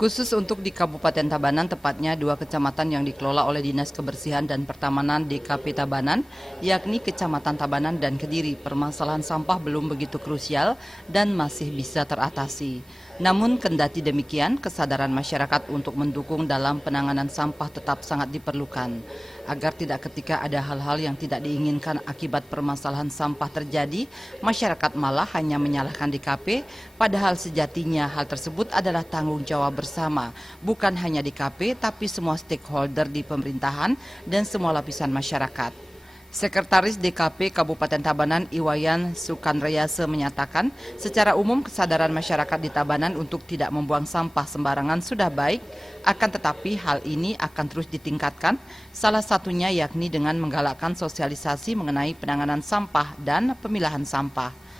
Khusus untuk di Kabupaten Tabanan, tepatnya dua kecamatan yang dikelola oleh Dinas Kebersihan dan Pertamanan DKP Tabanan, yakni Kecamatan Tabanan dan Kediri, permasalahan sampah belum begitu krusial dan masih bisa teratasi. Namun kendati demikian, kesadaran masyarakat untuk mendukung dalam penanganan sampah tetap sangat diperlukan, agar tidak ketika ada hal-hal yang tidak diinginkan akibat permasalahan sampah terjadi, masyarakat malah hanya menyalahkan DKP, padahal sejatinya hal tersebut adalah tanggung jawab bersama, bukan hanya DKP tapi semua stakeholder di pemerintahan dan semua lapisan masyarakat. Sekretaris DKP Kabupaten Tabanan Iwayan Sukanreyase menyatakan, secara umum kesadaran masyarakat di Tabanan untuk tidak membuang sampah sembarangan sudah baik, akan tetapi hal ini akan terus ditingkatkan, salah satunya yakni dengan menggalakkan sosialisasi mengenai penanganan sampah dan pemilahan sampah.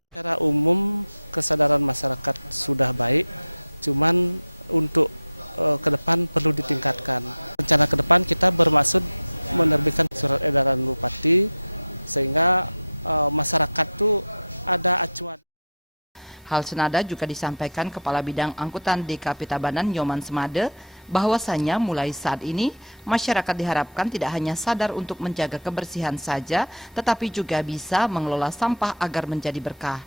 Hal senada juga disampaikan Kepala Bidang Angkutan DKP Tabanan Nyoman Semade, bahwasanya mulai saat ini masyarakat diharapkan tidak hanya sadar untuk menjaga kebersihan saja, tetapi juga bisa mengelola sampah agar menjadi berkah.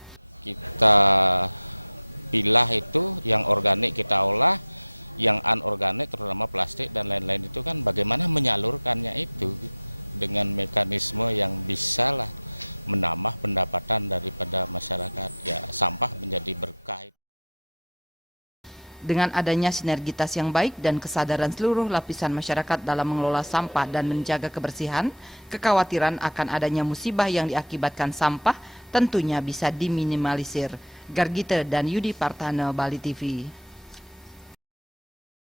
Dengan adanya sinergitas yang baik dan kesadaran seluruh lapisan masyarakat dalam mengelola sampah dan menjaga kebersihan, kekhawatiran akan adanya musibah yang diakibatkan sampah tentunya bisa diminimalisir. Gargita dan Yudi Partana, Bali TV.